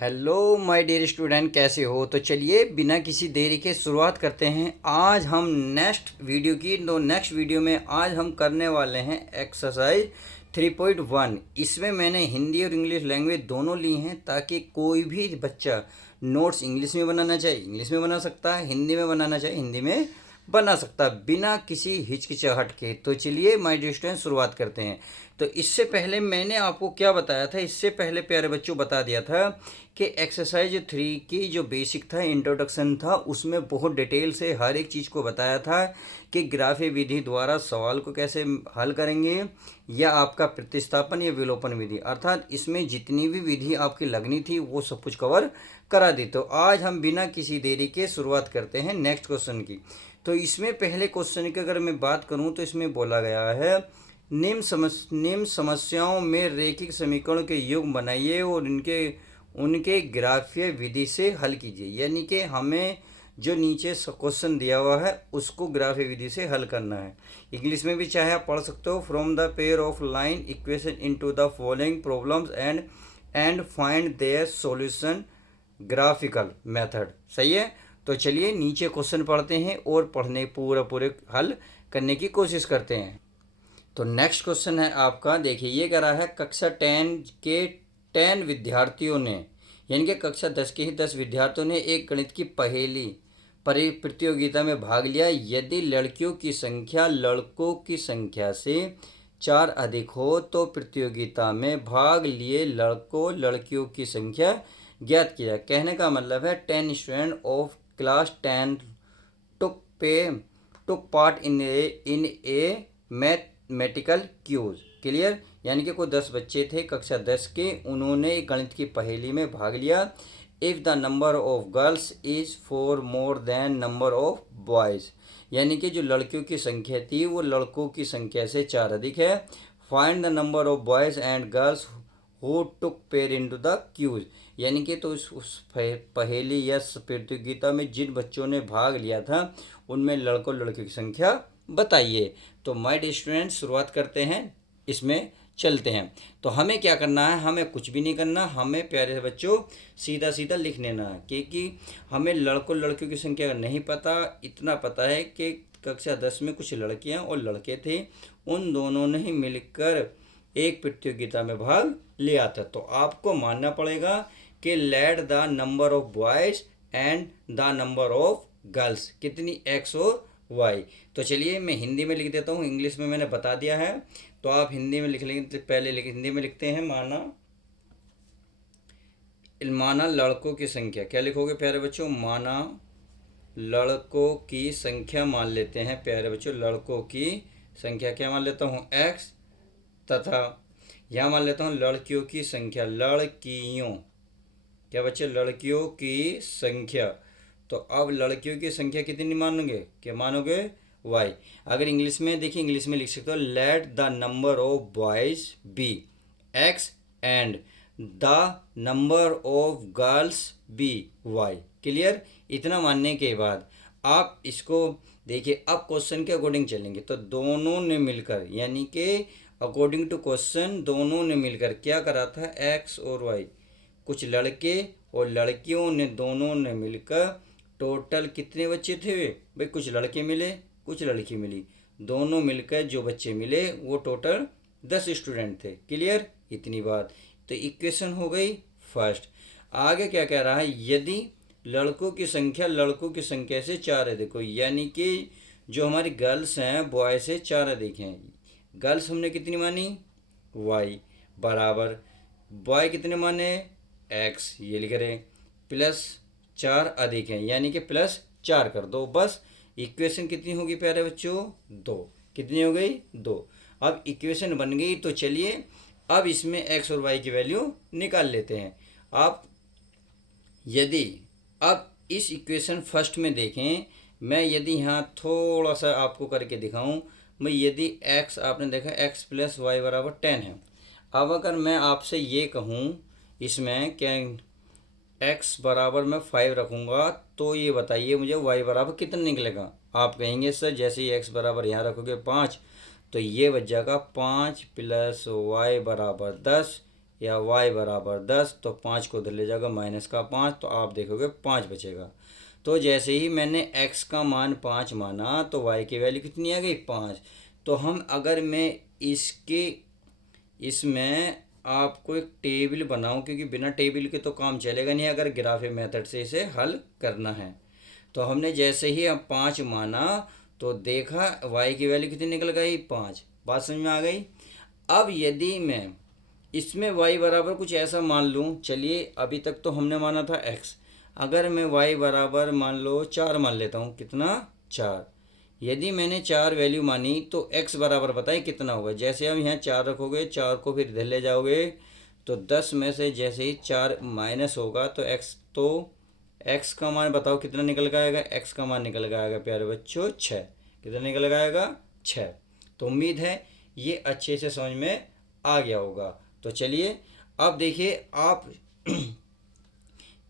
Hello my dear student, कैसे हो। तो चलिए बिना किसी देरी के शुरुआत करते हैं। आज हम नेक्स्ट वीडियो में आज हम करने वाले हैं एक्सरसाइज 3.1। इसमें मैंने हिंदी और इंग्लिश लैंग्वेज दोनों ली हैं ताकि कोई भी बच्चा नोट्स इंग्लिश में बनाना चाहे इंग्लिश में बना सकता है, हिंदी में बनाना चाहे हिंदी में बना सकता है, बिना किसी हिचकिचाहट के। तो चलिए माय डियर स्टूडेंट शुरुआत करते हैं। तो इससे पहले मैंने आपको क्या बताया था, इससे पहले प्यारे बच्चों बता दिया था कि एक्सरसाइज 3 की जो बेसिक था, इंट्रोडक्शन था, उसमें बहुत डिटेल से हर एक चीज़ को बताया था कि ग्राफी विधि द्वारा सवाल को कैसे हल करेंगे, या आपका प्रतिस्थापन या विलोपन विधि, अर्थात इसमें जितनी भी विधि आपकी लगनी थी वो सब कुछ कवर करा दी। तो आज हम बिना किसी देरी के शुरुआत करते हैं नेक्स्ट क्वेश्चन की। तो इसमें पहले क्वेश्चन की अगर मैं बात करूं तो इसमें बोला गया है निम्न समस्याओं में रेखिक समीकरण के युग्म बनाइए और उनके ग्राफीय विधि से हल कीजिए। यानी कि हमें जो नीचे क्वेश्चन दिया हुआ है उसको ग्राफीय विधि से हल करना है। इंग्लिश में भी चाहे आप पढ़ सकते हो, from the pair of line equation into the following problems and find their solution graphical method. सही है। तो चलिए नीचे क्वेश्चन पढ़ते हैं और पूरे हल करने की कोशिश करते हैं। तो नेक्स्ट क्वेश्चन है आपका, देखिए ये कह रहा है कक्षा 10 के 10 विद्यार्थियों ने, यानी कि कक्षा 10 के ही 10 विद्यार्थियों ने एक गणित की पहेली प्रतियोगिता में भाग लिया। यदि लड़कियों की संख्या लड़कों की संख्या से 4 अधिक हो तो प्रतियोगिता में भाग लिए लड़कों लड़कियों की संख्या ज्ञात किया। कहने का मतलब है 10 student of class 10 took part in a mathematical quiz. Clear. यानी कि कोई 10 बच्चे थे कक्षा 10 के, उन्होंने एक गणित की पहेली में भाग लिया। If the number of girls is 4 more than number of boys, यानी कि जो लड़कियों की संख्या थी वो लड़कों की संख्या से 4 अधिक है। Find the number of boys and girls who took pair into the quiz, यानी कि तो उस पहेली या प्रतियोगिता में जिन बच्चों ने भाग लिया था उनमें लड़कों लड़कियों की संख्या बताइए। तो माय डियर स्टूडेंट शुरुआत करते हैं, इसमें चलते हैं। तो हमें क्या करना है, हमें कुछ भी नहीं करना, हमें प्यारे बच्चों सीधा सीधा लिख लेना है, क्योंकि हमें लड़कों लड़कियों की संख्या नहीं पता। इतना पता है कि कक्षा 10 में कुछ लड़कियां और लड़के थे, उन दोनों ने ही मिलकर एक प्रतियोगिता में भाग लिया था। तो आपको मानना पड़ेगा कि late the number of boys and the number of girls, कितनी एक्स और वाई। तो चलिए मैं हिंदी में लिख देता हूँ, इंग्लिश में मैंने बता दिया है तो आप हिंदी में लिख लेंगे। पहले हिंदी में लिखते हैं, माना लड़कों की संख्या। क्या लिखोगे प्यारे बच्चों, माना लड़कों की संख्या मान लेते हैं प्यारे बच्चों, लड़कों की संख्या क्या मान लेता हूँ, एक्स, तथा यहाँ मान लेता हूँ लड़कियों की संख्या, लड़कियों, क्या बच्चे, लड़कियों की संख्या। तो अब लड़कियों की संख्या कितनी मानोगे, क्या मानोगे, वाई। अगर इंग्लिश में देखिए, इंग्लिश में लिख सकते हो let the number of boys be x and the number of girls be y. Clear. इतना मानने के बाद आप इसको देखिए, अब क्वेश्चन के अकॉर्डिंग चलेंगे। तो दोनों ने मिलकर, यानी कि अकॉर्डिंग टू क्वेश्चन दोनों ने मिलकर क्या करा था, एक्स और वाई, कुछ लड़के और लड़कियों ने दोनों ने मिलकर टोटल कितने बच्चे थे भाई, कुछ लड़के मिले कुछ लड़की मिली, दोनों मिलकर जो बच्चे मिले वो टोटल 10 स्टूडेंट थे। क्लियर। इतनी बात। तो इक्वेशन हो गई फर्स्ट। आगे क्या कह रहा है, यदि लड़कों की संख्या लड़कों की संख्या से 4 है, देखो यानी कि जो हमारी गर्ल्स हैं बॉय से 4 अधिक हैं। गर्ल्स हमने कितनी मानी, वाई, बराबर बॉय कितने माने, एक्स, ये लिख रहे, प्लस 4 अधिक हैं, यानी कि प्लस 4 कर दो, बस। इक्वेशन कितनी होगी प्यारे बच्चों, 2। कितनी हो गई, 2। अब इक्वेशन बन गई। तो चलिए अब इसमें एक्स और वाई की वैल्यू निकाल लेते हैं। आप यदि अब इस इक्वेशन फर्स्ट में देखें, मैं यदि यहाँ थोड़ा सा आपको करके दिखाऊं, मैं यदि एक्स, आपने देखा एक्स प्लस वाई बराबर 10 है। अब अगर मैं आपसे ये कहूँ इसमें क्या एक्स बराबर मैं 5 रखूँगा, तो ये बताइए मुझे वाई बराबर कितना निकलेगा। आप कहेंगे सर जैसे ही एक्स बराबर यहाँ रखोगे 5, तो ये बच जाएगा 5 प्लस वाई बराबर 10, या y बराबर 10, तो 5 को उधर ले जाएगा माइनस का 5, तो आप देखोगे 5 बचेगा। तो जैसे ही मैंने x का मान 5 माना तो y की वैल्यू कितनी आ गई 5। तो हम अगर मैं इसके इसमें आपको एक टेबल बनाऊं, क्योंकि बिना टेबल के तो काम चलेगा नहीं अगर ग्राफिक मेथड से इसे हल करना है। तो हमने जैसे ही हम 5 माना तो देखा y की वैल्यू कितनी निकल गई 5। बात समझ में आ गई। अब यदि मैं इसमें y बराबर कुछ ऐसा मान लूँ, चलिए अभी तक तो हमने माना था x, अगर मैं y बराबर मान लो 4 मान लेता हूँ, कितना 4। यदि मैंने 4 वैल्यू मानी तो x बराबर बताइए कितना होगा। जैसे हम यहाँ 4 रखोगे, 4 को फिर इधर ले जाओगे तो 10 में से जैसे ही 4 माइनस होगा तो x का मान बताओ कितना निकल के आएगा। x का मान निकल के आएगा प्यारे बच्चों 6। कितना निकल के आएगा 6। तो उम्मीद है ये अच्छे से समझ में आ गया होगा। तो चलिए अब देखिए आप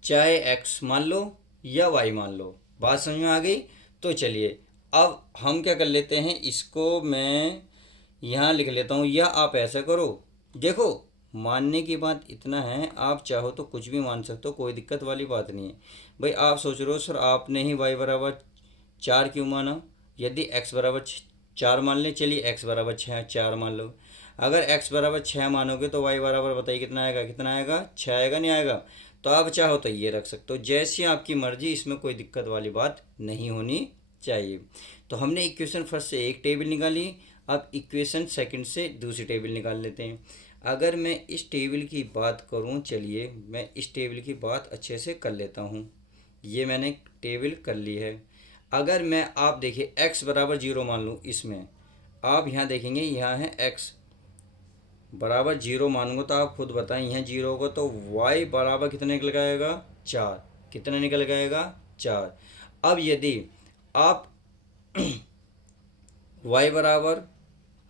चाहे x मान लो या y मान लो, बात समझ में आ गई। तो चलिए अब हम क्या कर लेते हैं, इसको मैं यहाँ लिख लेता हूँ, या आप ऐसा करो, देखो मानने की बात इतना है, आप चाहो तो कुछ भी मान सकते हो, कोई दिक्कत वाली बात नहीं है। भाई आप सोच रहे हो सर आपने ही y बराबर 4 क्यों माना, यदि x बराबर 4 मान लें, चलिए x बराबर 6 4 मान लो। अगर x बराबर 6 मानोगे तो y बराबर बताइए कितना आएगा, कितना आएगा 6 आएगा, नहीं आएगा। तो आप चाहो तो ये रख सकते हो, जैसी आपकी मर्जी, इसमें कोई दिक्कत वाली बात नहीं होनी चाहिए। तो हमने इक्वेशन फर्स्ट से एक टेबल निकाली, अब इक्वेशन सेकंड से दूसरी टेबल निकाल लेते हैं। अगर मैं इस टेबल की बात करूं, चलिए मैं इस टेबल की बात अच्छे से कर लेता हूं। ये मैंने टेबल कर ली है। अगर मैं आप देखिए x बराबर 0 मान लूँ, इसमें आप यहाँ देखेंगे यहाँ है x बराबर 0 मानूंगा, तो आप खुद बताएं यहाँ 0 होगा तो y बराबर कितना निकल जाएगा 4। कितना निकल जाएगा 4। अब यदि आप y बराबर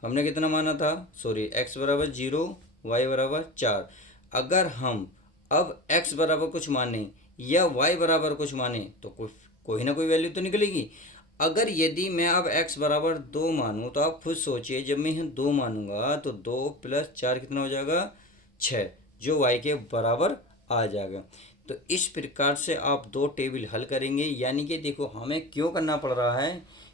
हमने कितना माना था, सॉरी x बराबर 0 y बराबर 4, अगर हम अब x बराबर कुछ माने या y बराबर कुछ माने तो कोई ना कोई वैल्यू तो निकलेगी। अगर यदि मैं अब x बराबर 2 मानूँ तो आप खुद सोचिए, जब मैं यहाँ 2 मानूंगा तो 2 + 4 कितना हो जाएगा 6, जो y के बराबर आ जाएगा। तो इस प्रकार से आप दो टेबल हल करेंगे। यानी कि देखो हमें क्यों करना पड़ रहा है,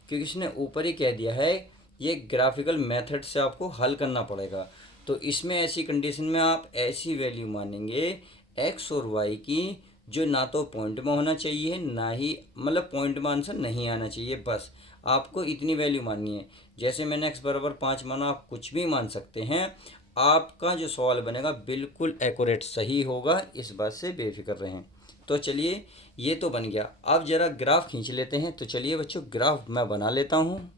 क्योंकि इसने ऊपर ही कह दिया है ये ग्राफिकल मेथड से आपको हल करना पड़ेगा। तो इसमें ऐसी कंडीशन में आप ऐसी वैल्यू मानेंगे x और y की जो ना तो पॉइंट में होना चाहिए, ना ही मतलब पॉइंट में आंसर नहीं आना चाहिए, बस आपको इतनी वैल्यू माननी है। जैसे मैंने x बराबर 5 माना, आप कुछ भी मान सकते हैं, आपका जो सवाल बनेगा बिल्कुल एक्यूरेट सही होगा, इस बात से बेफिक्र रहें। तो चलिए ये तो बन गया, अब ज़रा ग्राफ खींच लेते हैं। तो चलिए बच्चों ग्राफ मैं बना लेता हूँ।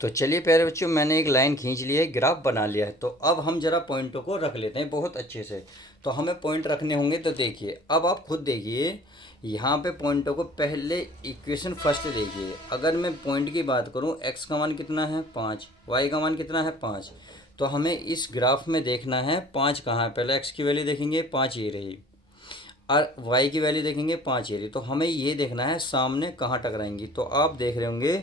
तो चलिए प्यारे बच्चों मैंने एक लाइन खींच ली है, ग्राफ बना लिया है। तो अब हम जरा पॉइंटों को रख लेते हैं बहुत अच्छे से। तो हमें पॉइंट रखने होंगे, तो देखिए अब आप खुद देखिए यहाँ पे पॉइंटों को, पहले इक्वेशन फर्स्ट देखिए। अगर मैं पॉइंट की बात करूँ, x का मान कितना है 5, y का मान कितना है 5, तो हमें इस ग्राफ में देखना है 5 कहाँ है। पहले x की वैल्यू देखेंगे 5 ये रही, और y की वैल्यू देखेंगे 5 ये रही। तो हमें ये देखना है सामने कहाँ टकराएंगी। तो आप देख रहे होंगे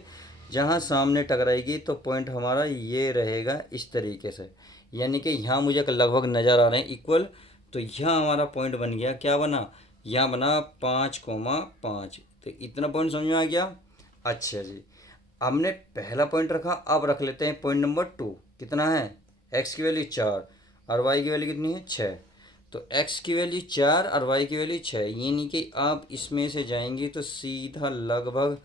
जहाँ सामने टकराएगी तो पॉइंट हमारा ये रहेगा इस तरीके से, यानी कि यहाँ मुझे लगभग नज़र आ रहे हैं इक्वल। तो यहाँ हमारा पॉइंट बन गया, क्या बना, यहाँ बना 5,5। तो इतना पॉइंट समझ में आ गया। अच्छा जी, हमने पहला पॉइंट रखा, अब रख लेते हैं पॉइंट नंबर 2। कितना है, x की वैल्यू 4 और y की वैल्यू कितनी है 6। तो x की वैल्यू 4 और y की वैल्यू 6, यानी कि आप इसमें से जाएंगे तो सीधा लगभग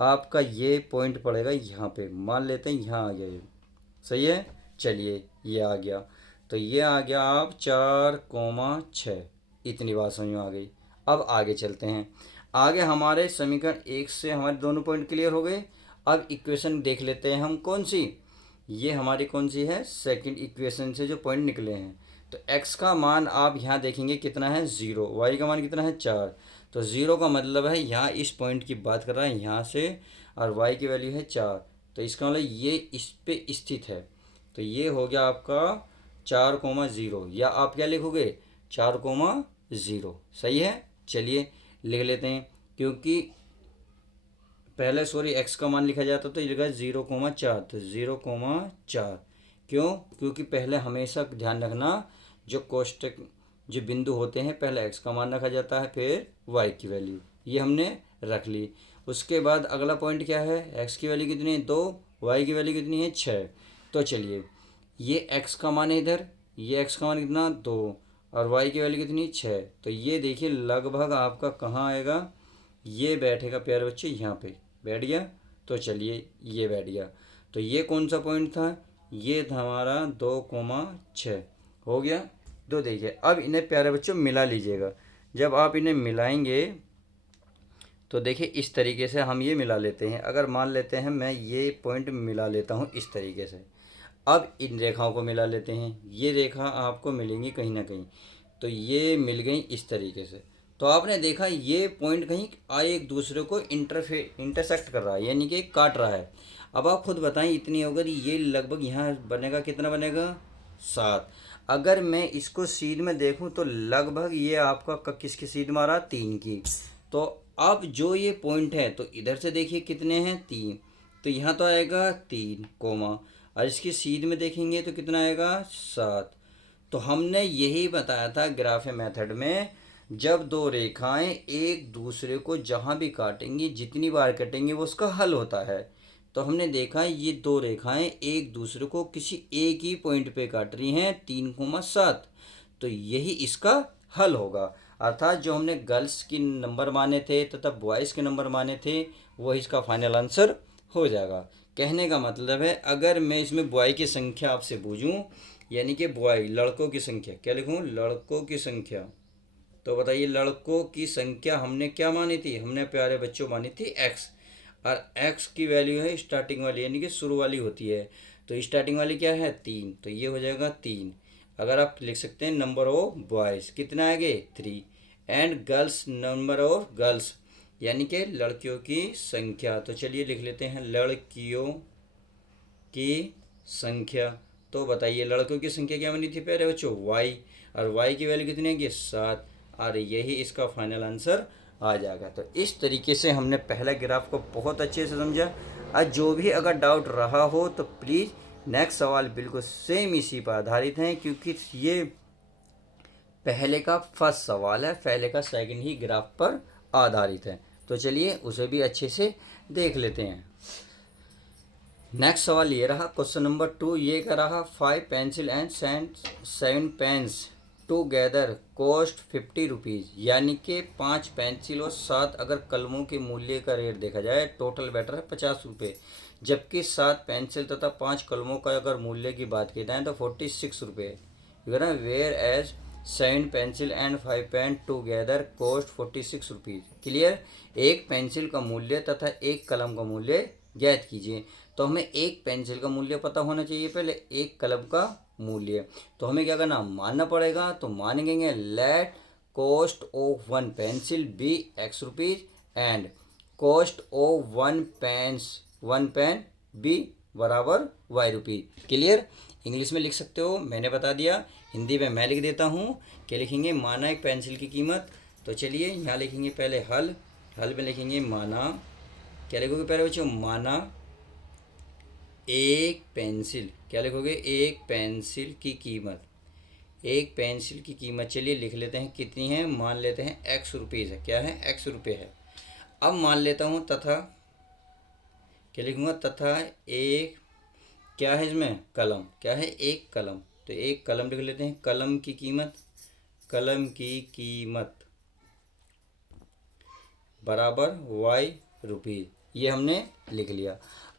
आपका ये पॉइंट पड़ेगा यहाँ पे। मान लेते हैं यहाँ आ गया ये, सही है। चलिए ये आ गया, तो ये आ गया आप 4,6। इतनी बात समझ में आ गई। अब आगे चलते हैं। आगे हमारे समीकरण 1 से हमारे दोनों पॉइंट क्लियर हो गए। अब इक्वेशन देख लेते हैं हम कौन सी, ये हमारी कौन सी है, सेकंड इक्वेशन से जो पॉइंट निकले हैं। तो x का मान आप यहाँ देखेंगे कितना है 0, y का मान कितना है 4। तो 0 का मतलब है यहाँ इस पॉइंट की बात कर रहा है यहाँ से, और y की वैल्यू है 4, तो इसका मतलब ये इस पे स्थित है। तो ये हो गया आपका 4,0, या आप क्या लिखोगे 4,0, सही है। चलिए लिख लेते हैं, क्योंकि पहले सॉरी x का मान लिखा जाता तो ये लिखा है 0,4, तो 0,4। क्यों, क्योंकि पहले हमेशा ध्यान रखना जो कोष्टक जो बिंदु होते हैं पहले x का मान रखा जाता है, फिर y की वैल्यू, ये हमने रख ली। उसके बाद अगला पॉइंट क्या है, x की वैल्यू कितनी है 2, y की वैल्यू कितनी है 6। तो चलिए ये x का मान है इधर, ये x का मान कितना 2 और y की वैल्यू कितनी 6। तो ये देखिए लगभग आपका कहाँ आएगा, ये बैठेगा प्यारे बच्चे यहाँ पे बैठ गया। तो चलिए ये बैठ गया। तो ये कौन सा पॉइंट था, ये था हमारा 2,6 हो गया। तो देखिए अब इन्हें प्यारे बच्चों मिला लीजिएगा। जब आप इन्हें मिलाएंगे तो देखिए इस तरीके से हम ये मिला लेते हैं। अगर मान लेते हैं मैं ये पॉइंट मिला लेता हूँ इस तरीके से, अब इन रेखाओं को मिला लेते हैं। ये रेखा आपको मिलेंगी कहीं ना कहीं, तो ये मिल गई इस तरीके से। तो आपने देखा ये पॉइंट कहीं आए एक दूसरे को इंटरसेक्ट कर रहा है, यानी कि काट रहा है। अब आप खुद बताएं इतनी होगा, ये लगभग यहाँ बनेगा कितना बनेगा 7। अगर मैं इसको सीध में देखूं तो लगभग ये आपका किसकी सीध मारा 3 की। तो अब जो ये पॉइंट है तो इधर से देखिए कितने हैं 3, तो यहाँ तो आएगा 3 कोमा, और इसकी सीध में देखेंगे तो कितना आएगा 7। तो हमने यही बताया था ग्राफ मेथड में, जब दो रेखाएं एक दूसरे को जहाँ भी काटेंगी जितनी बार कटेंगी वो उसका हल होता है। तो हमने देखा ये दो रेखाएं एक दूसरे को किसी एक ही पॉइंट पे काट रही हैं 3,7, तो यही इसका हल होगा। अर्थात जो हमने गर्ल्स की नंबर माने थे तथा बॉयज़ के नंबर माने थे वही इसका फाइनल आंसर हो जाएगा। कहने का मतलब है अगर मैं इसमें बॉय की संख्या आपसे पूछूं, यानी कि बॉय लड़कों की संख्या, क्या लिखूं लड़कों की संख्या, तो बताइए लड़कों की संख्या हमने क्या मानी थी, हमने प्यारे बच्चों मानी थी x, और x की वैल्यू है स्टार्टिंग वाली यानी कि शुरू वाली होती है। तो स्टार्टिंग वाली क्या है 3, तो ये हो जाएगा 3। अगर आप लिख सकते हैं नंबर ऑफ बॉयज़ कितना आएंगे 3, and girls number of girls यानी कि लड़कियों की संख्या। तो चलिए लिख लेते हैं लड़कियों की संख्या। तो बताइए लड़कों की संख्या क्या बनी थी प्यारे बच्चों y, और y की वैल्यू कितनी है 7, और यही इसका फाइनल आंसर आ जाएगा। तो इस तरीके से हमने पहला ग्राफ को बहुत अच्छे से समझा। आज जो भी अगर डाउट रहा हो तो प्लीज़ नेक्स्ट सवाल बिल्कुल सेम इसी पर आधारित हैं, क्योंकि ये पहले का फर्स्ट सवाल है, पहले का सेकंड ही ग्राफ पर आधारित है। तो चलिए उसे भी अच्छे से देख लेते हैं। नेक्स्ट सवाल ये रहा क्वेश्चन नंबर 2, ये का रहा 5 pencil and 7 pens together cost 50 rupees, यानी कि 5 पेंसिल और 7 अगर कलमों के मूल्य का रेट देखा जाए टोटल बेटर है 50 रुपये, जबकि 7 पेंसिल तथा 5 कलमों का अगर मूल्य की बात की जाए तो 46 रुपये। Whereas 7 pencil and 5 pen together cost 46 rupees. Clear, एक पेंसिल का मूल्य तथा एक कलम का मूल्य ज्ञात कीजिए। तो हमें एक पेंसिल का मूल्य पता होना चाहिए पहले, एक कलम का मूल्य। तो हमें क्या करना मानना पड़ेगा, तो मानेंगे let cost of 1 pencil be x rupees and cost of 1 pen be बराबर y रुपीज़। क्लियर, इंग्लिश में लिख सकते हो, मैंने बता दिया, हिंदी में मैं लिख देता हूँ। क्या लिखेंगे, माना एक पेंसिल की कीमत। तो चलिए यहाँ लिखेंगे पहले हल में लिखेंगे माना, क्या लिखोगे पहले बच्चों, माना एक पेंसिल, क्या लिखोगे, एक पेंसिल की कीमत, एक पेंसिल की कीमत चलिए लिख लेते हैं कितनी है, मान लेते हैं x रुपीज़ है, क्या है x रुपये है। अब मान लेता हूँ तथा, क्या लिखूँगा, तथा एक क्या है इसमें कलम, क्या है एक कलम, तो एक कलम लिख लेते हैं, कलम की कीमत बराबर y रुपीज़, ये हमने लिख लिया।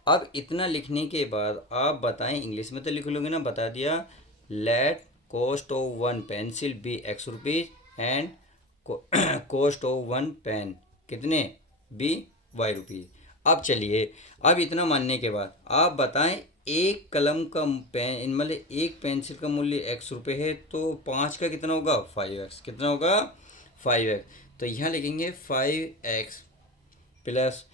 अब इतना लिखने के बाद आप बताएं, इंग्लिश में तो लिख लोगे ना, बता दिया let cost of 1 pencil be x rupees and cost of 1 pen कितने बी y रुपीज़। अब चलिए, अब इतना मानने के बाद आप बताएं एक कलम का पेन मतलब एक पेंसिल का मूल्य x रुपये है, तो 5 का कितना होगा 5x, कितना होगा 5x। तो यहाँ लिखेंगे 5x प्लस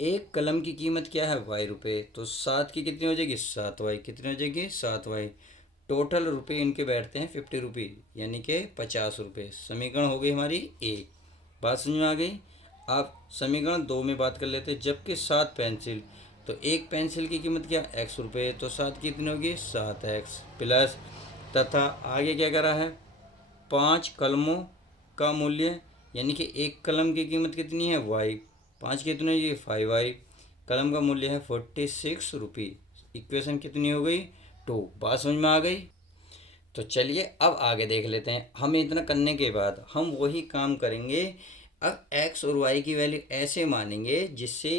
एक कलम की कीमत क्या है y रुपये, तो 7 की कितनी हो जाएगी 7y, कितनी हो जाएगी 7y। टोटल रुपये इनके बैठते हैं 50 रुपये यानी कि 50 रुपये। समीकरण हो गई हमारी एक, बात समझ में आ गई। अब समीकरण 2 में बात कर लेते हैं, जबकि 7 पेंसिल, तो एक पेंसिल की कीमत क्या x रुपये, तो 7 की कितनी होगी 7x प्लस, तथा आगे क्या करा है, 5 कलमों का मूल्य, यानी कि एक कलम की कीमत कितनी है, वाई, 5 कितने, ये 5 वाई, कलम का मूल्य है 46 रुपये। इक्वेशन कितनी हो गई, 2। बात समझ में आ गई। तो चलिए अब आगे देख लेते हैं। हमें इतना करने के बाद हम वही काम करेंगे। अब एक्स और वाई की वैल्यू ऐसे मानेंगे जिससे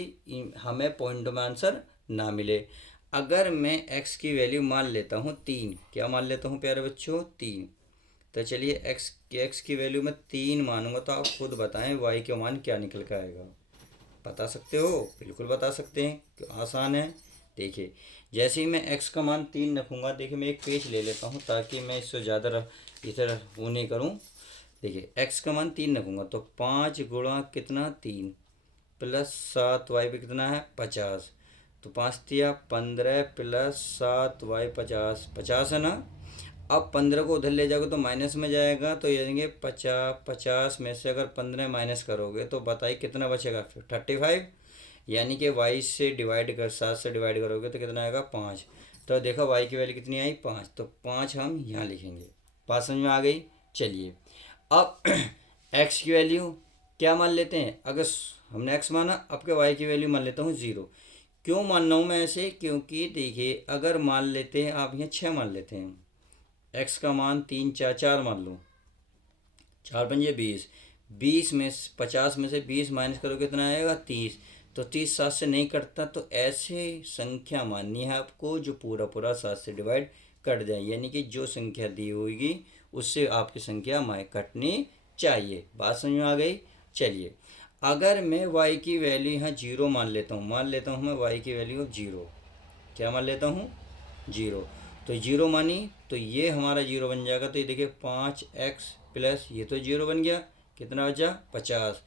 हमें पॉइंट में आंसर ना मिले। अगर मैं एक्स की वैल्यू मान लेता हूँ 3, क्या मान लेता हूँ प्यारे बच्चों, 3। तो चलिए एक्स की वैल्यू मैं 3 मानूंगा, तो आप खुद बताएं वाई का मान क्या निकल कर आएगा। बता सकते हो, बिल्कुल बता सकते हैं, क्यों आसान है। देखिए जैसे ही मैं x का मान 3 रखूँगा, देखिए मैं एक पेज ले लेता हूँ ताकि मैं इससे ज़्यादा इधर वो नहीं करूँ। देखिए x का मान 3 रखूँगा तो 5 गुणा कितना, 3 प्लस 7 y पे कितना है, 50। तो 5 दिया 15 प्लस 7 y 50, 50 है ना। अब 15 को उधर ले जाओगे तो माइनस में जाएगा, तो यानी 50 में से अगर 15 माइनस करोगे तो बताइए कितना बचेगा, 35। यानी कि वाई से डिवाइड कर 7 से डिवाइड करोगे तो कितना आएगा, 5। तो देखो वाई की वैल्यू कितनी आई, 5। तो 5 हम यहाँ लिखेंगे। बात समझ में आ गई। चलिए अब एक्स की वैल्यू क्या मान लेते हैं, अगर हमने एक्स माना, अब के वाई की वैल्यू मान लेता हूँ 0। क्यों मान रहा हूँ मैं ऐसे, क्योंकि देखिए अगर मान लेते हैं आप यहाँ 6 मान लेते हैं, एक्स का मान 3 4 4 मान लो, 4 पंजे 20, 20 में 50 में से 20 माइनस करोगे कितना आएगा, 30। तो 30 7 से नहीं कटता, तो ऐसे संख्या माननी है आपको जो पूरा पूरा 7 से डिवाइड कट जाए, यानी कि जो संख्या दी होगी उससे आपकी संख्या कटनी चाहिए। बात समझ में आ गई। चलिए अगर मैं y की वैल्यू यहाँ 0 मान लेता हूँ, मैं y की वैल्यू 0, क्या मान लेता हूँ, 0। तो 0 मानी तो ये हमारा 0 बन जाएगा। तो ये देखिए 5x प्लस ये तो 0 बन गया, कितना बचा, 50।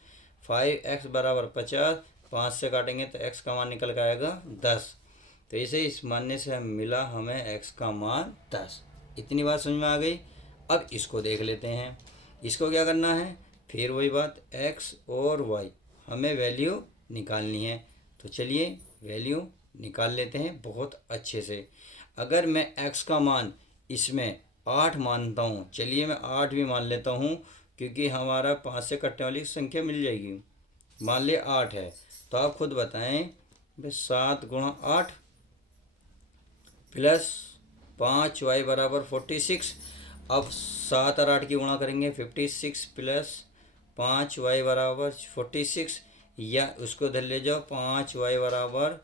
5x बराबर 50, 5 से काटेंगे तो x का मान निकल कर आएगा 10। तो इसे इस मानने से मिला हमें x का मान 10। इतनी बात समझ में आ गई। अब इसको देख लेते हैं, इसको क्या करना है, फिर वही बात, x और y हमें वैल्यू निकालनी है। तो चलिए वैल्यू निकाल लेते हैं बहुत अच्छे से। अगर मैं x का मान इसमें 8 मानता हूँ, चलिए मैं 8 भी मान लेता हूँ, क्योंकि हमारा 5 से कटने वाली संख्या मिल जाएगी। मान लिया 8 है, तो आप खुद बताएं भाई 7 गुणा 8 प्लस 5y बराबर 46। अब 7 और 8 की गुणा करेंगे, 56 प्लस 5y बराबर 46, या उसको इधर ले जाओ, 5y बराबर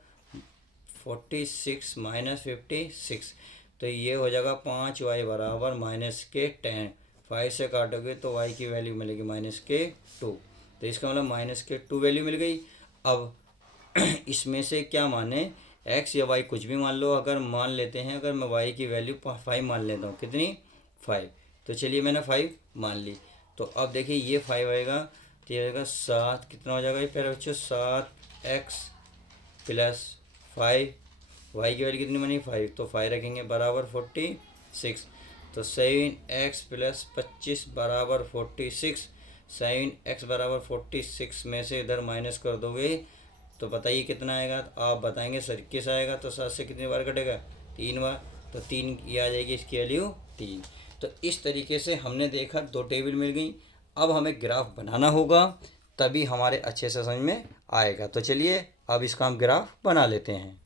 46 माइनस 56। तो ये हो जाएगा 5y बराबर माइनस के 10। 5 से काटोगे तो y की वैल्यू मिलेगी माइनस के 2। तो इसका मतलब माइनस के 2 वैल्यू मिल गई। अब इसमें से क्या माने, x या y कुछ भी मान लो। अगर मान लेते हैं, अगर मैं y की वैल्यू 5 मान लेता हूँ, कितनी, 5। तो चलिए मैंने 5 मान ली। तो अब देखिए ये 5 आएगा, तो ये आएगा 7, कितना हो जाएगा ये प्यारे बच्चों, 7x प्लस 5, वाई की वैल्यू कितनी बनी, 5। तो 5 रखेंगे बराबर 46। तो 7x प्लस 25 बराबर 46। 7x बराबर 46 में से इधर माइनस कर दोगे तो बताइए कितना आएगा। तो आप बताएंगे सर किस आएगा, तो 7 से कितनी बार कटेगा, 3 बार। तो 3 ये आ जाएगी इसकी वैल्यू 3। तो इस तरीके से हमने देखा 2 टेबल मिल गई। अब हमें ग्राफ बनाना होगा, तभी हमारे अच्छे से समझ में आएगा। तो चलिए अब इसका हम ग्राफ बना लेते हैं।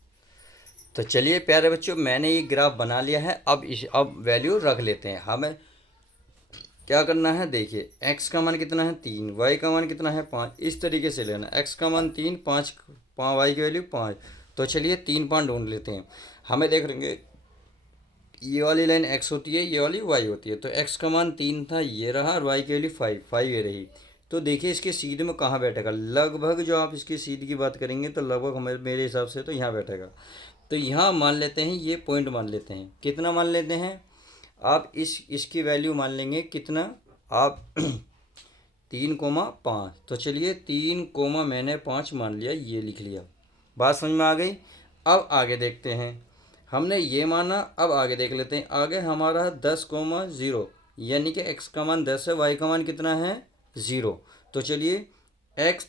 तो चलिए प्यारे बच्चों, मैंने ये ग्राफ बना लिया है। अब वैल्यू रख लेते हैं। हमें क्या करना है, देखिए x का मान कितना है, 3, y का मान कितना है, 5। इस तरीके से लेना, x का मान 3, 5 y की वैल्यू 5। तो चलिए 3 पान ढूंढ लेते हैं। हमें देख लेंगे ये वाली लाइन x होती है, ये वाली y होती है। तो x का मान 3 था, ये रहा, और y की वैल्यू 5 ये रही। तो देखिए इसके सीध में कहाँ बैठेगा, लगभग जो आप इसकी सीध की बात करेंगे तो लगभग हमारे मेरे हिसाब से तो यहाँ बैठेगा। तो यहाँ मान लेते हैं, ये पॉइंट मान लेते हैं, कितना मान लेते हैं आप, इसकी वैल्यू मान लेंगे कितना आप 3,5। तो चलिए 3, मैंने 5 मान लिया, ये लिख लिया। बात समझ में आ गई। अब आगे देखते हैं, हमने ये माना। अब आगे देख लेते हैं, आगे हमारा 10,0, यानी कि x का मान 10 है, y का मान कितना है, 0। तो चलिए x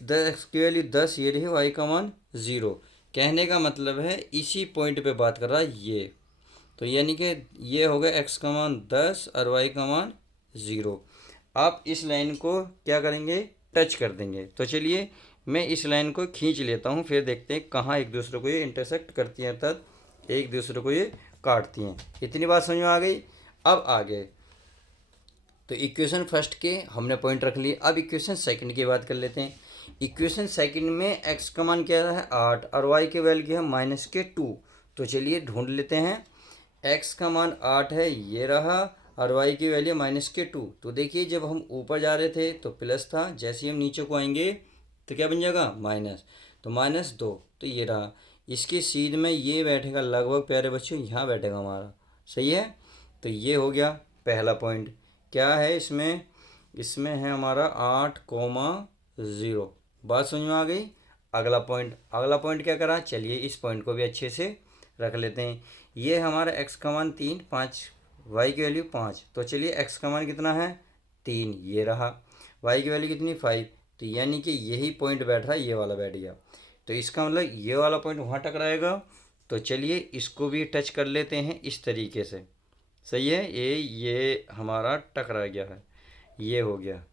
की वैल्यू 10 ये रही, y का मान 0। कहने का मतलब है इसी पॉइंट पे बात कर रहा है ये। तो यानी कि ये हो गया x का मान 10 और y का मान 0। आप इस लाइन को क्या करेंगे, टच कर देंगे। तो चलिए मैं इस लाइन को खींच लेता हूँ, फिर देखते हैं कहाँ एक दूसरे को ये इंटरसेक्ट करती हैं, तब एक दूसरे को ये काटती हैं। इतनी बात समझ में आ गई। अब आगे तो इक्वेशन फर्स्ट के हमने पॉइंट रख लिए। अब इक्वेशन सेकंड की बात कर लेते हैं। इक्वेशन सेकंड में x का मान क्या है 8 और y की वैल्यू क्या है -2। तो चलिए ढूंढ लेते हैं। x का मान 8 है, ये रहा, और y की वैल्यू -2। तो देखिए जब हम ऊपर जा रहे थे तो प्लस था, जैसे ही हम नीचे को आएंगे तो क्या बन जाएगा माइनस, तो -2। तो ये रहा, इसके सीध में ये बैठेगा लगभग प्यारे बच्चों, यहाँ बैठेगा हमारा, सही है। तो ये हो गया पहला पॉइंट। क्या है इसमें, इसमें है हमारा 8,0। बात समझ में आ गई। अगला पॉइंट, अगला पॉइंट क्या करा, चलिए इस पॉइंट को भी अच्छे से रख लेते हैं। ये हमारा x का मान 3, 5, y की वैल्यू 5। तो चलिए x का मान कितना है 3, ये रहा, y की वैल्यू कितनी 5। तो यानी कि यही पॉइंट बैठ रहा है, ये वाला बैठ गया। तो इसका मतलब ये वाला पॉइंट वहाँ टकराएगा। तो चलिए इसको भी टच कर लेते हैं इस तरीके से, सही है। ये हमारा टकरा गया है, ये हो गया,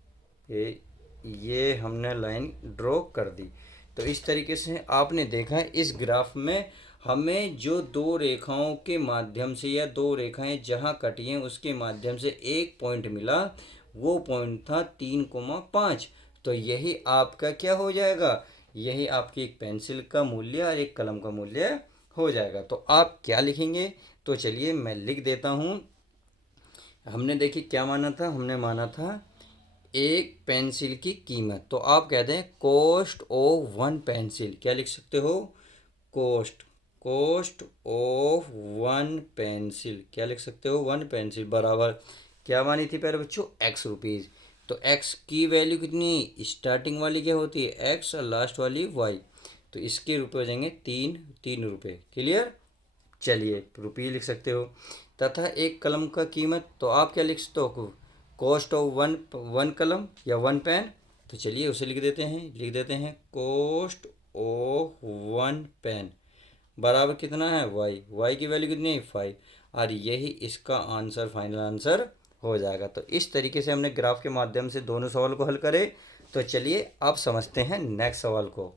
ये हमने लाइन ड्रॉ कर दी। तो इस तरीके से आपने देखा है इस ग्राफ में हमें जो दो रेखाओं के माध्यम से या दो रेखाएं जहां कटी हैं उसके माध्यम से एक पॉइंट मिला, वो पॉइंट था 3,5। तो यही आपका क्या हो जाएगा, यही आपकी एक पेंसिल का मूल्य और एक कलम का मूल्य हो जाएगा। तो आप क्या लिखेंगे, तो चलिए मैं लिख देता हूँ। हमने देखिए क्या माना था, हमने माना था एक पेंसिल की कीमत। तो आप कहते हैं कॉस्ट ऑफ वन पेंसिल, क्या लिख सकते हो, cost, cost of one pencil, क्या लिख सकते हो, वन पेंसिल बराबर क्या मानी थी पहले बच्चों, x रुपीज़। तो x की वैल्यू कितनी, स्टार्टिंग वाली क्या होती है x और लास्ट वाली y। तो इसके रुपये हो जाएंगे 3 रुपये। क्लियर। चलिए रुपये लिख सकते हो। तथा एक कलम का कीमत, तो आप क्या लिख सकते हो, कॉस्ट ऑफ वन कलम या वन पेन। तो चलिए उसे लिख देते हैं, लिख देते हैं कॉस्ट ऑफ वन पेन बराबर कितना है वाई, वाई की वैल्यू कितनी है 5। और यही इसका आंसर, फाइनल आंसर हो जाएगा। तो इस तरीके से हमने ग्राफ के माध्यम से दोनों सवाल को हल करे। तो चलिए अब समझते हैं नेक्स्ट सवाल को।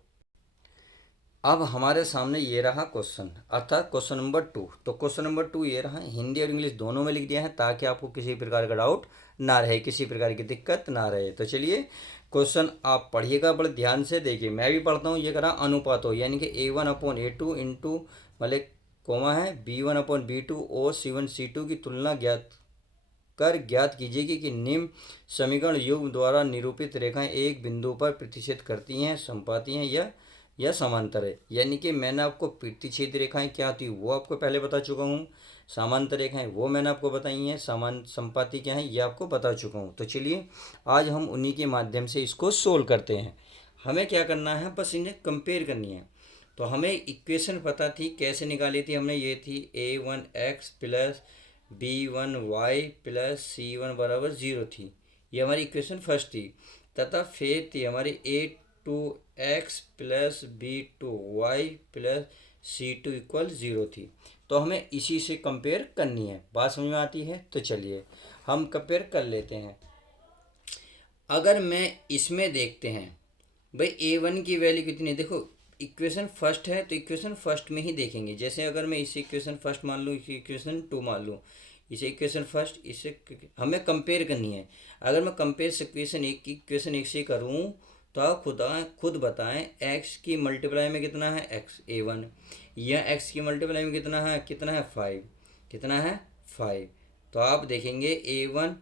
अब हमारे सामने ये रहा क्वेश्चन, अर्थात क्वेश्चन नंबर 2। तो क्वेश्चन नंबर 2 ये रहा, हिंदी और इंग्लिश दोनों में लिख दिया है ताकि आपको किसी प्रकार का डाउट ना रहे, किसी प्रकार की दिक्कत ना रहे। तो चलिए क्वेश्चन आप पढ़िएगा बड़े ध्यान से। देखिए मैं भी पढ़ता हूँ। ये करा अनुपात हो, यानी कि A1/A2 इंटू मतलब कोमा है B1/B2 और C1/C2 की तुलना ज्ञात कीजिए कि निम्न समीकरण युग्म द्वारा निरूपित रेखाएं एक बिंदु पर प्रतिच्छेद करती हैं, संपाती हैं या समांतर है। यानी कि मैंने आपको प्रतिच्छेद रेखाएं क्या होती है वो आपको पहले बता चुका हूँ, समांतर रेखाएं वो मैंने आपको बताई हैं, संपाती क्या है ये आपको बता चुका हूँ। तो चलिए आज हम उन्हीं के माध्यम से इसको सोल्व करते हैं। हमें क्या करना है, बस इन्हें कंपेयर करनी है। तो हमें इक्वेशन पता थी, कैसे निकाली थी हमने, ये थी A1x plus B1y plus C1 बराबर 0 थी। ये हमारी इक्वेशन फर्स्ट थी। तथा फिर थी हमारी A2x plus B2y plus C2 equal 0 थी। तो हमें इसी से कंपेयर करनी है। बात समझ में आती है। तो चलिए हम कंपेयर कर लेते हैं। अगर मैं इसमें देखते हैं भाई A1 की वैल्यू कितनी है, देखो इक्वेशन फर्स्ट है तो इक्वेशन फर्स्ट में ही देखेंगे। जैसे अगर मैं इसे इक्वेशन फर्स्ट मान लूँ, इसे इक्वेशन 2 मान लूँ, इसे इक्वेशन फर्स्ट, इसे हमें कंपेयर करनी है। अगर मैं कंपेयर इक्वेशन एक से करूँ तो आप खुद बताएं x की मल्टीप्लाई में कितना है x A1, या x की मल्टीप्लाई में कितना है 5, कितना है 5। तो आप देखेंगे A1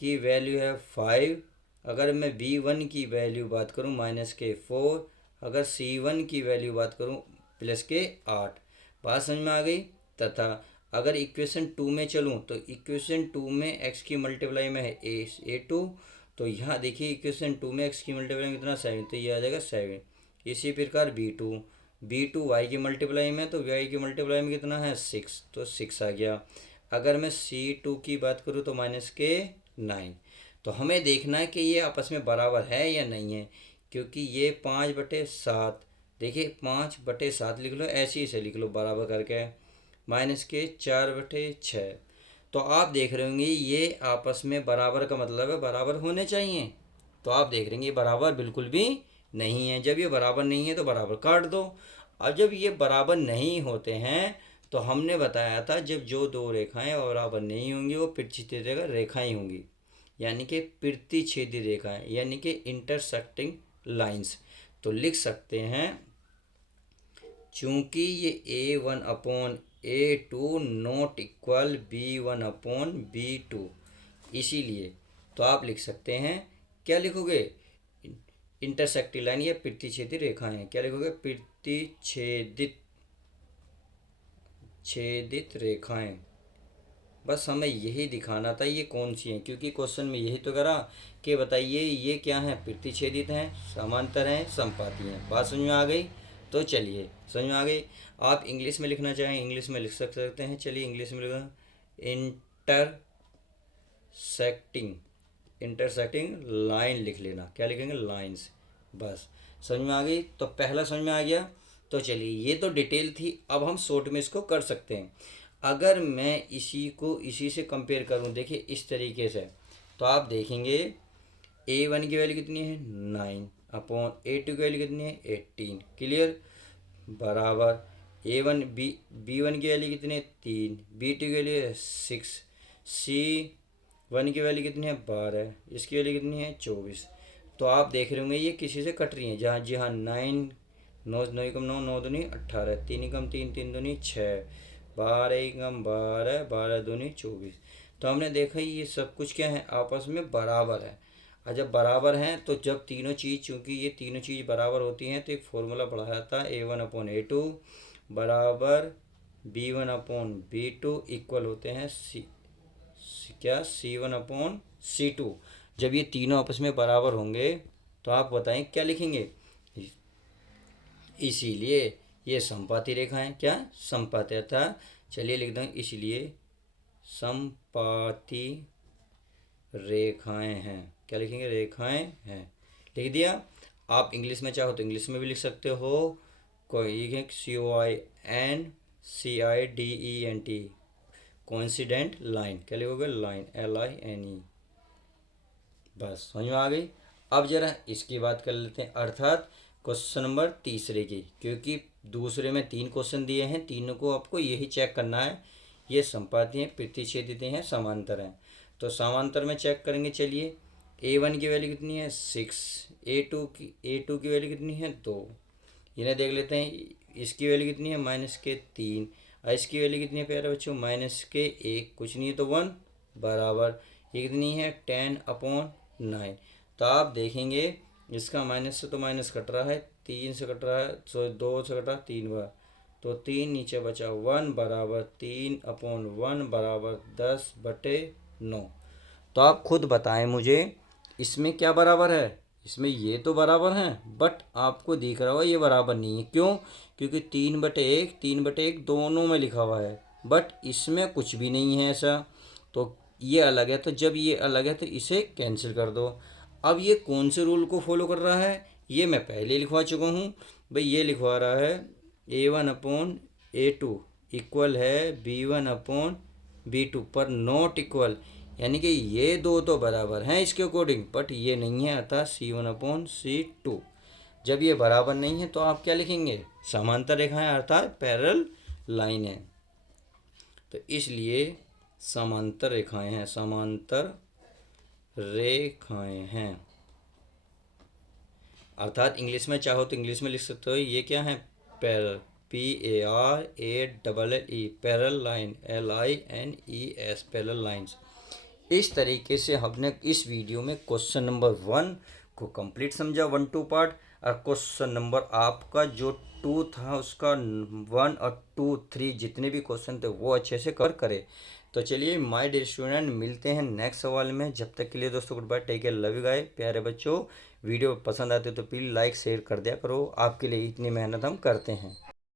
की वैल्यू है 5। अगर मैं B1 की वैल्यू बात करूं -4, अगर C1 की वैल्यू बात करूं +8। बात समझ में आ गई। तथा अगर इक्वेशन 2 में चलूं तो इक्वेशन 2 में x की मल्टीप्लाई में है A2। तो यहाँ देखिए इक्वेशन 2 में x की मल्टीप्लाई में कितना 7, तो ये आ जाएगा 7। इसी प्रकार B2 y की मल्टीप्लाई में, तो y की मल्टीप्लाई में कितना है 6, तो 6 आ गया। अगर मैं C2 की बात करूँ तो -9। तो हमें देखना है कि ये आपस में बराबर है या नहीं है, क्योंकि ये 5/7, देखिए 5/7 लिख लो, ऐसे ही से लिख लो बराबर करके। -4/6। तो आप देख रहे होंगे ये आपस में बराबर का मतलब है बराबर होने चाहिए। तो आप देख रहे हैं ये बराबर बिल्कुल भी नहीं है। जब ये बराबर नहीं है तो बराबर काट दो। अब जब ये बराबर नहीं होते हैं तो हमने बताया था जब जो दो रेखाएं बराबर नहीं होंगी वो प्रतिच्छेदी रेखाएं होंगी, यानी कि प्रतिच्छेदी रेखाएं, यानी कि इंटरसेक्टिंग लाइंस। तो लिख सकते हैं चूंकि ये A1/A2 नॉट इक्वल B1/B2, इसीलिए तो आप लिख सकते हैं, क्या लिखोगे, इंटरसेक्टिंग लाइन या प्रतिच्छेदी रेखाएं, क्या लिखोगे, प्रतिच्छेदित छेदित रेखाएं। बस हमें यही दिखाना था ये कौन सी हैं, क्योंकि क्वेश्चन में यही तो करा कि बताइए ये क्या हैं, प्रतिच्छेदित हैं, समांतर हैं, समपाती हैं। बात समझ में आ गई? तो चलिए समझ में आ गई। आप इंग्लिश में लिखना चाहें इंग्लिश में लिख सकते हैं। चलिए इंग्लिश में लिखो, इंटरसेक्टिंग लाइन लिख लेना। क्या लिखेंगे, लाइंस। बस समझ में आ गई। तो पहला समझ में आ गया। तो चलिए ये तो डिटेल थी, अब हम शॉर्ट में इसको कर सकते हैं। अगर मैं इसी को इसी से कंपेयर करूं, देखिए इस तरीके से, तो आप देखेंगे A1 की वैल्यू कितनी है, 9/A2 की वैल्यू कितनी है, 18। क्लियर, बराबर B1 की वैल्यू कितनी है, 3, B2 की वैल्यू है 6, C1 की वैल्यू कितनी है, 12, इसकी वैल्यू कितनी है, 24। तो आप देख रहे होंगे ये किसी से कट रही हैं, जहाँ जी हाँ 9, 9 एकम 9, 9 दूनी 18, 3 एकम 3, 3 दूनी 6, 12 एकम 12, 12 दूनी 24। तो हमने देखा ये सब कुछ क्या है, आपस में बराबर है। और जब बराबर हैं तो जब तीनों चीज़, चूँकि ये तीनों चीज़ बराबर होती हैं तो एक फॉर्मूला पढ़ाया था, A1/A2 बराबर B1/B2 इक्वल होते हैं क्या, C1/C2। जब ये तीनों आपस में बराबर होंगे तो आप बताएं क्या लिखेंगे। इसीलिए ये समपाती रेखाएं, क्या समपाती था, चलिए लिख दूँ, इसलिए समपाती रेखाएं हैं। क्या लिखेंगे, रेखाएं हैं, लिख दिया। आप इंग्लिश में चाहो तो इंग्लिश में भी लिख सकते हो। कोई COINCIDENT, कोइंसिडेंट लाइन। क्या लिखोगे, लाइन, LINE। बस समझ में आ गई। अब जरा इसकी बात कर लेते हैं, अर्थात क्वेश्चन नंबर तीसरे की, क्योंकि दूसरे में 3 क्वेश्चन दिए हैं, तीनों को आपको यही चेक करना है, ये समपाती हैं, प्रतिच्छेदित हैं, समांतर हैं। तो समांतर में चेक करेंगे। चलिए A1 की वैल्यू कितनी है, 6, A2 की वैल्यू कितनी है, 2। इन्हें देख लेते हैं, इसकी वैल्यू कितनी है, -3, और इसकी वैल्यू कितनी है प्यारे बच्चों, -1, कुछ नहीं है तो 1, बराबर ये कितनी है, 10/9। तो आप देखेंगे इसका माइनस से तो माइनस कट रहा है, 3 से कट रहा है, 2 से कट रहा है 3 बार, तो 3 नीचे बचा 1 बराबर 3/1 बराबर 10/9। तो आप खुद बताएं मुझे इसमें क्या बराबर है। इसमें ये तो बराबर हैं, बट आपको दिख रहा होगा ये बराबर नहीं है। क्यों, क्योंकि 3/1 दोनों में लिखा हुआ है, बट इसमें कुछ भी नहीं है ऐसा। तो ये अलग है, तो जब ये अलग है तो इसे कैंसिल कर दो। अब ये कौन से रूल को फॉलो कर रहा है, ये मैं पहले लिखवा चुका हूँ भाई। ये लिखवा रहा है A1/A2 इक्वल है B1/B2 पर नॉट इक्वल, यानी कि ये दो तो बराबर हैं इसके अकॉर्डिंग, बट ये नहीं है, अतः C1/C2। जब ये बराबर नहीं है तो आप क्या लिखेंगे, समांतर रेखाएं, अर्थात पैरेलल लाइन है। तो इसलिए समांतर रेखाएं हैं, समांतर रेखाएं हैं, अर्थात इंग्लिश में चाहो तो इंग्लिश में लिख सकते हो, ये क्या है, parallel, PARALLE, parallel line, LINES, parallel lines. इस तरीके से हमने इस वीडियो में क्वेश्चन नंबर 1 को कंप्लीट समझा, 1 2 पार्ट। और क्वेश्चन नंबर आपका जो 2 था उसका 1 और 2 3 जितने भी क्वेश्चन थे वो अच्छे से कवर करे। तो चलिए माय डियर स्टूडेंट, मिलते हैं नेक्स्ट सवाल में। जब तक के लिए दोस्तों good bye, take care, love you guys. प्यारे बच्चों, वीडियो पसंद आते तो प्लीज़ लाइक शेयर कर दिया करो, आपके लिए इतनी मेहनत हम करते हैं।